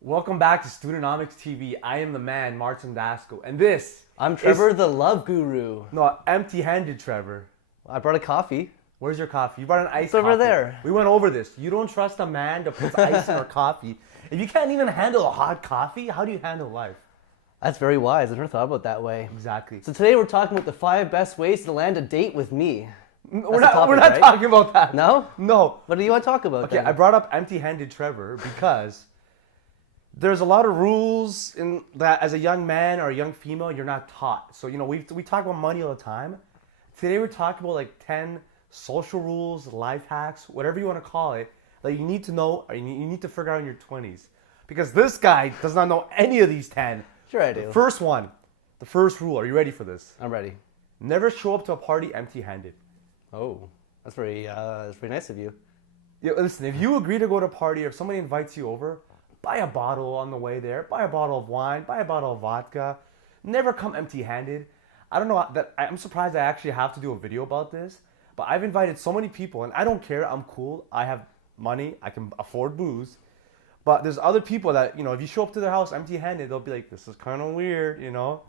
Welcome back to Studentonomics TV. I am the man, Martin Dasco, and this I'm Trevor, the love guru. no empty-handed Trevor. I brought a coffee. Where's your coffee? You brought an iced It's over coffee. there. We went over this. You don't trust a man that puts ice in our coffee. If you can't even handle a hot coffee, how do you handle life? That's very wise. I never thought about it that way. Exactly. So today we're talking about the 5 best ways to land a date with me. We're the not topic, right? talking about that. No? No. What do you want to talk about Okay, then? I brought up empty-handed Trevor because there's a lot of rules in that as a young man or a young female you're not taught. So we talk about money all the time. Today we're talking about like 10 social rules, life hacks, whatever you want to call it, that you need to know or you need to figure out in your 20s. Because this guy does not know any of these 10. Sure I do. The first one, the first rule. Are you ready for this? I'm ready. Never show up to a party empty-handed. Oh, that's very nice of you. Yeah, listen, if you agree to go to a party or if somebody invites you over, buy a bottle on the way there. Buy a bottle of wine. Buy a bottle of vodka. Never come empty-handed. I don't know that I'm surprised I actually have to do a video about this, but I've invited so many people and I don't care. I'm cool. I have money. I can afford booze. But there's other people that, if you show up to their house empty-handed, they'll be like, this is kind of weird, Well,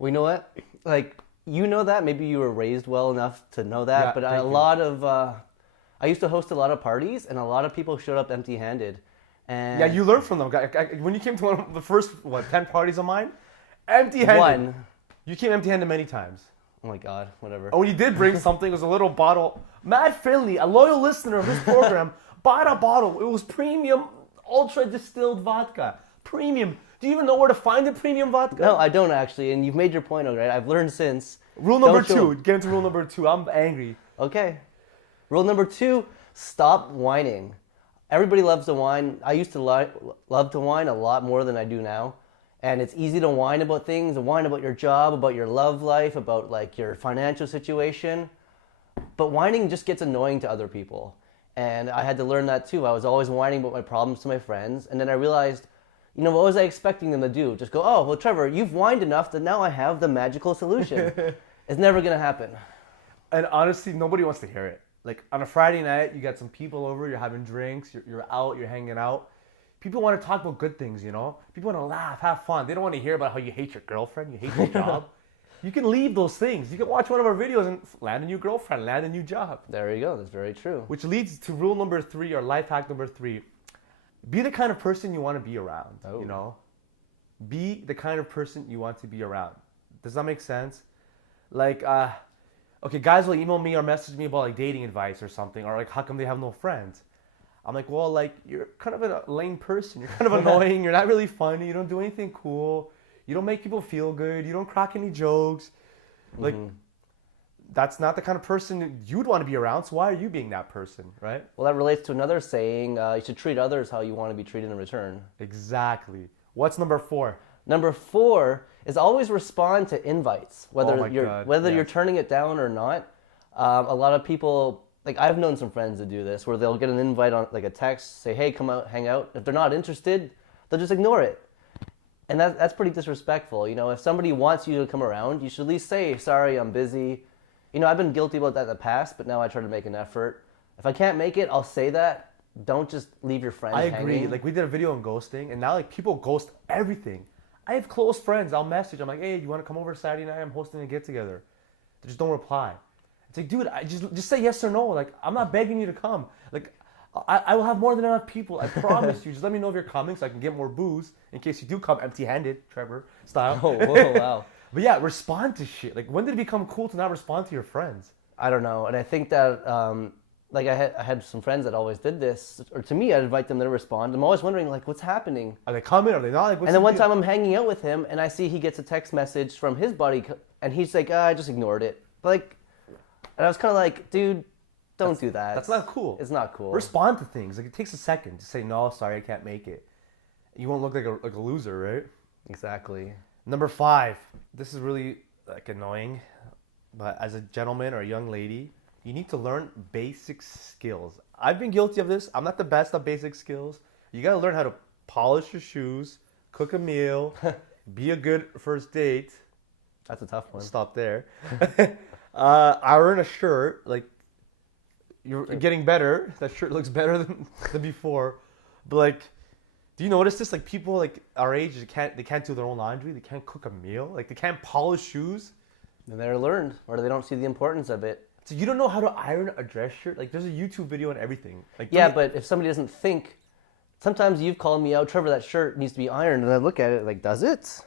you know what? Like, you know that. Maybe you were raised well enough to know that. Yeah, but thank a you. lot of... I used to host a lot of parties, and a lot of people showed up empty-handed. And Yeah, you learn from them. When you came to one of the first, 10 parties of mine, empty-handed. One. You came empty-handed many times. Oh my God, whatever. Oh, you did bring something. It was a little bottle. Matt Finley, a loyal listener of this program, bought a bottle. It was premium, ultra distilled vodka. Premium. Do you even know where to find the premium vodka? No, I don't actually, and you've made your point, all right? I've learned since. Rule number Don't show- 2. Get into rule number 2. I'm angry. Okay. Rule number 2, stop whining. Everybody loves to whine. I used to love to whine a lot more than I do now. And it's easy to whine about things, to whine about your job, about your love life, about like your financial situation. But whining just gets annoying to other people. And I had to learn that too. I was always whining about my problems to my friends. And then I realized, what was I expecting them to do? Just go, oh, well, Trevor, you've whined enough that now I have the magical solution. It's never going to happen. And honestly, nobody wants to hear it. Like on a Friday night, you got some people over, you're having drinks, you're out, you're hanging out. People want to talk about good things, People want to laugh, have fun. They don't want to hear about how you hate your girlfriend, you hate your job. You can leave those things. You can watch one of our videos and land a new girlfriend, land a new job. There you go. That's very true. Which leads to rule number 3 or life hack number 3. Be the kind of person you want to be around, Be the kind of person you want to be around. Does that make sense? Like, okay, guys will email me or message me about like dating advice or something, or like how come they have no friends. I'm like, well, like you're kind of a lame person. You're kind of annoying. You're not really funny. You don't do anything cool. You don't make people feel good. You don't crack any jokes. Like, that's not the kind of person you'd want to be around. So why are you being that person, right? Well, that relates to another saying, you should treat others how you want to be treated in return. Exactly. What's number 4? Number 4 is always respond to invites, whether my you're God, whether yes. you're turning it down or not. A lot of people, like I've known some friends that do this, where they'll get an invite on like a text, say, "Hey, come out, hang out." If they're not interested, they'll just ignore it, and that's pretty disrespectful. If somebody wants you to come around, you should at least say, "Sorry, I'm busy." I've been guilty about that in the past, but now I try to make an effort. If I can't make it, I'll say that. Don't just leave your friends I agree. hanging. Like we did a video on ghosting, and now like people ghost everything. I have close friends. I'll message. I'm like, hey, you want to come over Saturday night? I'm hosting a get together. They just don't reply. It's like, dude, I just say yes or no. Like I'm not begging you to come. Like I will have more than enough people. I promise you. Just let me know if you're coming so I can get more booze in case you do come empty-handed, Trevor style. Oh, whoa, wow. But yeah, respond to shit. Like when did it become cool to not respond to your friends? I don't know, and I think that like I had some friends that always did this, or to me, I'd invite them to respond. I'm always wondering, like, what's happening? Are they coming? Are they not? Like, what's And then the one deal? time I'm hanging out with him, and I see he gets a text message from his buddy, and he's like, I just ignored it. But like, and I was kind of like, dude, don't do that. That's not cool. It's not cool. Respond to things. Like it takes a second to say no, sorry, I can't make it. You won't look like a loser, right? Exactly. Number 5. This is really like annoying, but as a gentleman or a young lady, you need to learn basic skills. I've been guilty of this. I'm not the best at basic skills. You gotta learn how to polish your shoes, cook a meal, be a good first date. That's a tough one. Stop there. Iron a shirt. Like you're getting better. That shirt looks better than before. But like Do you notice this? Like people like our age, they can't do their own laundry. They can't cook a meal. Like they can't polish shoes. And they're learned, or they don't see the importance of it. So you don't know how to iron a dress shirt? Like there's a YouTube video on everything. Like Yeah, but if somebody doesn't think, sometimes you've called me out, Trevor, that shirt needs to be ironed, and I look at it like, does it?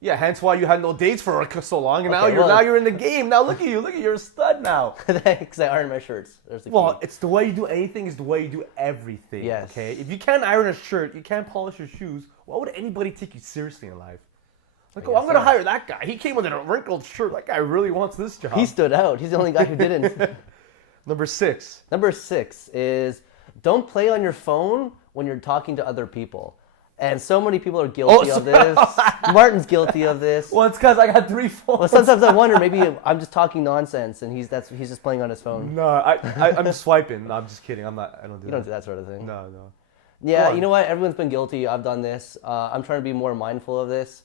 Yeah, hence why you had no dates for so long, and Okay, now you're in the game. Now look at you, you're a stud now. Because I iron my shirts. There's the key. Well, it's the way you do anything is the way you do everything. Yes. Okay. If you can't iron a shirt, you can't polish your shoes. Why would anybody take you seriously in life? Like, oh, I'm gonna hire that guy. He came with a wrinkled shirt. That guy really wants this job. He stood out. He's the only guy who didn't. Number 6. Number 6 is don't play on your phone when you're talking to other people. And so many people are guilty of this. Martin's guilty of this. Well, it's because I got 3 phones. Well, sometimes I wonder, maybe I'm just talking nonsense and he's just playing on his phone. No, I'm swiping. No, I'm just kidding. I don't do You don't do that sort of thing. No. Yeah, you know what? Everyone's been guilty. I've done this. I'm trying to be more mindful of this.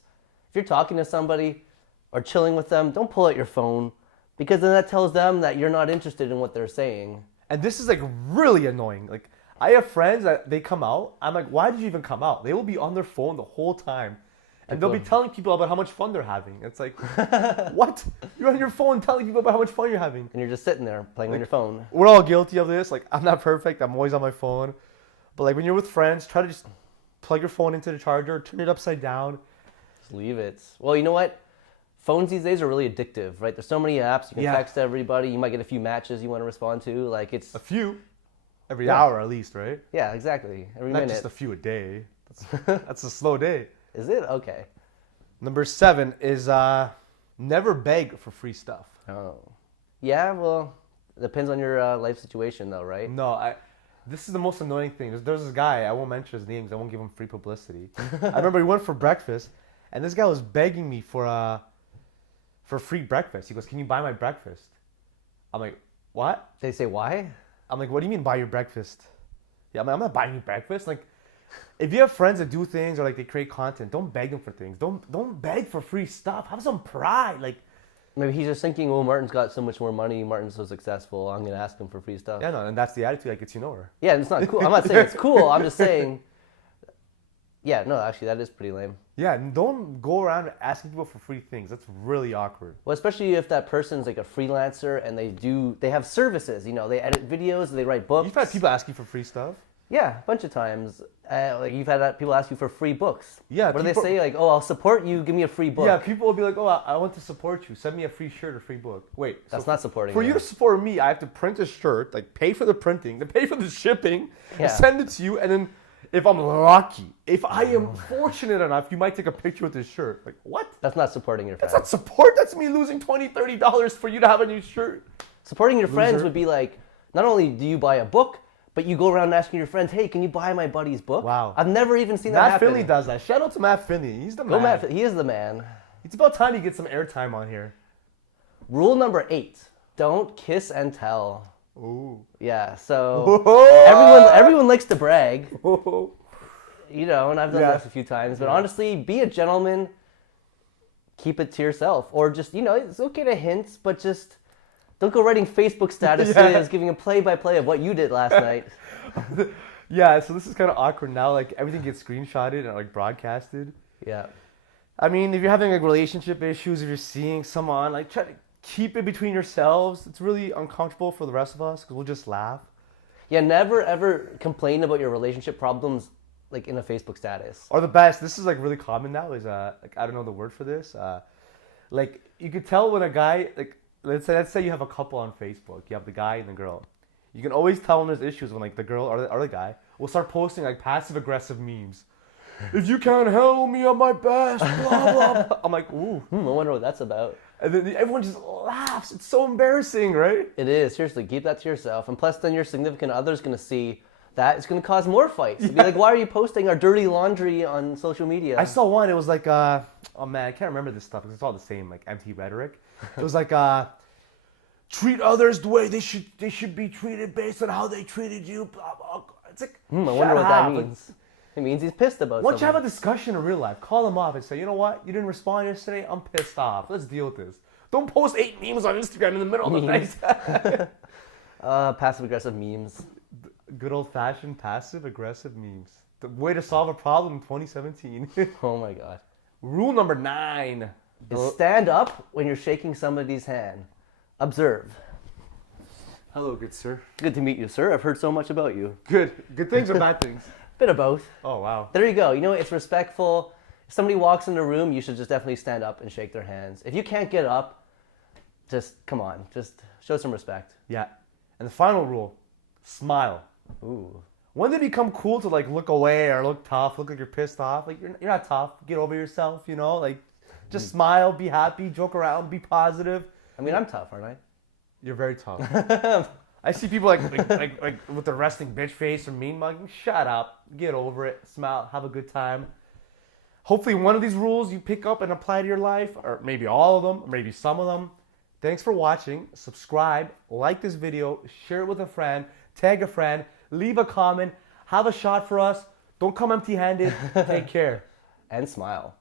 If you're talking to somebody or chilling with them, don't pull out your phone, because then that tells them that you're not interested in what they're saying. And this is like really annoying. Like I have friends that they come out. I'm like, why did you even come out? They will be on their phone the whole time. And they'll be telling people about how much fun they're having. It's like, what? You're on your phone telling people about how much fun you're having. And you're just sitting there playing on your phone. We're all guilty of this. Like, I'm not perfect. I'm always on my phone. But like when you're with friends, try to just plug your phone into the charger, turn it upside down. Just leave it. Well, you know what? Phones these days are really addictive, right? There's so many apps. You can text everybody. You might get a few matches you want to respond to. Like it's a few every hour at least, right? Yeah, exactly. Every Not minute. just a few a day. That's a slow day. Is it? Okay. Number 7 is never beg for free stuff. Oh. Yeah, well, it depends on your life situation though, right? No, this is the most annoying thing. There's this guy, I won't mention his name because I won't give him free publicity. I remember we went for breakfast, and this guy was begging me for free breakfast. He goes, "Can you buy my breakfast?" I'm like, "What?" They say why? I'm like, "What do you mean buy your breakfast?" Yeah, I'm not buying you breakfast. Like, if you have friends that do things or like they create content, don't beg them for things. Don't beg for free stuff. Have some pride. Like, maybe he's just thinking, "Well, Martin's got so much more money. Martin's so successful. I'm gonna ask him for free stuff." yeah, no, and that's the attitude that gets you nowhere. Yeah, and it's not cool. I'm not saying it's cool. I'm just saying. Yeah, no, actually, that is pretty lame. Yeah, and don't go around asking people for free things. That's really awkward. Well, especially if that person's like a freelancer and they have services. You know, they edit videos, they write books. You've had people asking for free stuff. Yeah, a bunch of times. Like you've had people ask you for free books. Yeah. What do they say? Like, "Oh, I'll support you. Give me a free book." Yeah, people will be like, "Oh, I want to support you. Send me a free shirt or free book." Wait, that's not supporting. For you to support me, I have to print a shirt, like pay for the printing, then pay for the shipping, and send it to you, and then if I'm lucky, if I am fortunate enough, you might take a picture with this shirt. Like, what? That's not supporting your friends. That's not support. That's me losing $20, $30 for you to have a new shirt. Supporting your friends would be like, not only do you buy a book, but you go around asking your friends, "Hey, can you buy my buddy's book?" Wow. I've never even seen that Matt happen. Finley does that. Shout out to Matt Finley. He's the man. Go Matt, he is the man. It's about time you get some airtime on here. Rule number 8, don't kiss and tell. Ooh. Yeah, so everyone likes to brag. You know, and I've done this a few times, but honestly, be a gentleman, keep it to yourself. Or just, you know, it's okay to hint, but just don't go writing Facebook statuses, giving a play-by-play of what you did last night. Yeah, so this is kind of awkward now. Like, everything gets screenshotted and, like, broadcasted. Yeah. I mean, if you're having, like, relationship issues, if you're seeing someone, like, try to keep it between yourselves. It's really uncomfortable for the rest of us because we'll just laugh. Yeah, never, ever complain about your relationship problems, like, in a Facebook status. Or the best, this is, like, really common now, is, like, I don't know the word for this. Like, you could tell when a guy, like, let's say you have a couple on Facebook. You have the guy and the girl. You can always tell when there's issues when, like, the girl or the guy will start posting, like, passive-aggressive memes. "If you can't handle me at my best, blah, blah, blah." I'm like, ooh. I wonder what that's about. And then everyone just laughs. It's so embarrassing, right? It is. Seriously, keep that to yourself. And plus, then your significant other's going to see that. It's going to cause more fights. It'd be like, "Why are you posting our dirty laundry on social media?" I saw one. It was like, oh, man, I can't remember this stuff because it's all the same, like, empty rhetoric. It was like, treat others the way they should be treated based on how they treated you. Blah, blah. It's like, I wonder what that means. It means he's pissed about something. Once you have a discussion in real life, call him up and say, "You know what? You didn't respond yesterday. I'm pissed off. Let's deal with this." Don't post 8 memes on Instagram in the middle of the night. Passive-aggressive memes. Good old-fashioned passive-aggressive memes. The way to solve a problem in 2017. Oh my God. Rule number 9. Is stand up when you're shaking somebody's hand. Observe. Hello, good sir. Good to meet you, sir. I've heard so much about you. Good. Good things or bad things? Bit of both. Oh, wow. There you go. You know, it's respectful. If somebody walks in the room, you should just definitely stand up and shake their hands. If you can't get up, just come on. Just show some respect. Yeah. And the final rule, smile. Ooh. When did it become cool to like look away or look tough, look like you're pissed off? Like you're not tough. Get over yourself, you know? Like just smile, be happy, joke around, be positive. I mean, I'm tough, aren't I? You're very tough. I see people like with the resting bitch face or mean mugging. Shut up. Get over it. Smile. Have a good time. Hopefully one of these rules you pick up and apply to your life, or maybe all of them, or maybe some of them. Thanks for watching. Subscribe, like this video, share it with a friend, tag a friend, leave a comment, have a shot for us. Don't come empty-handed. Take care. And smile.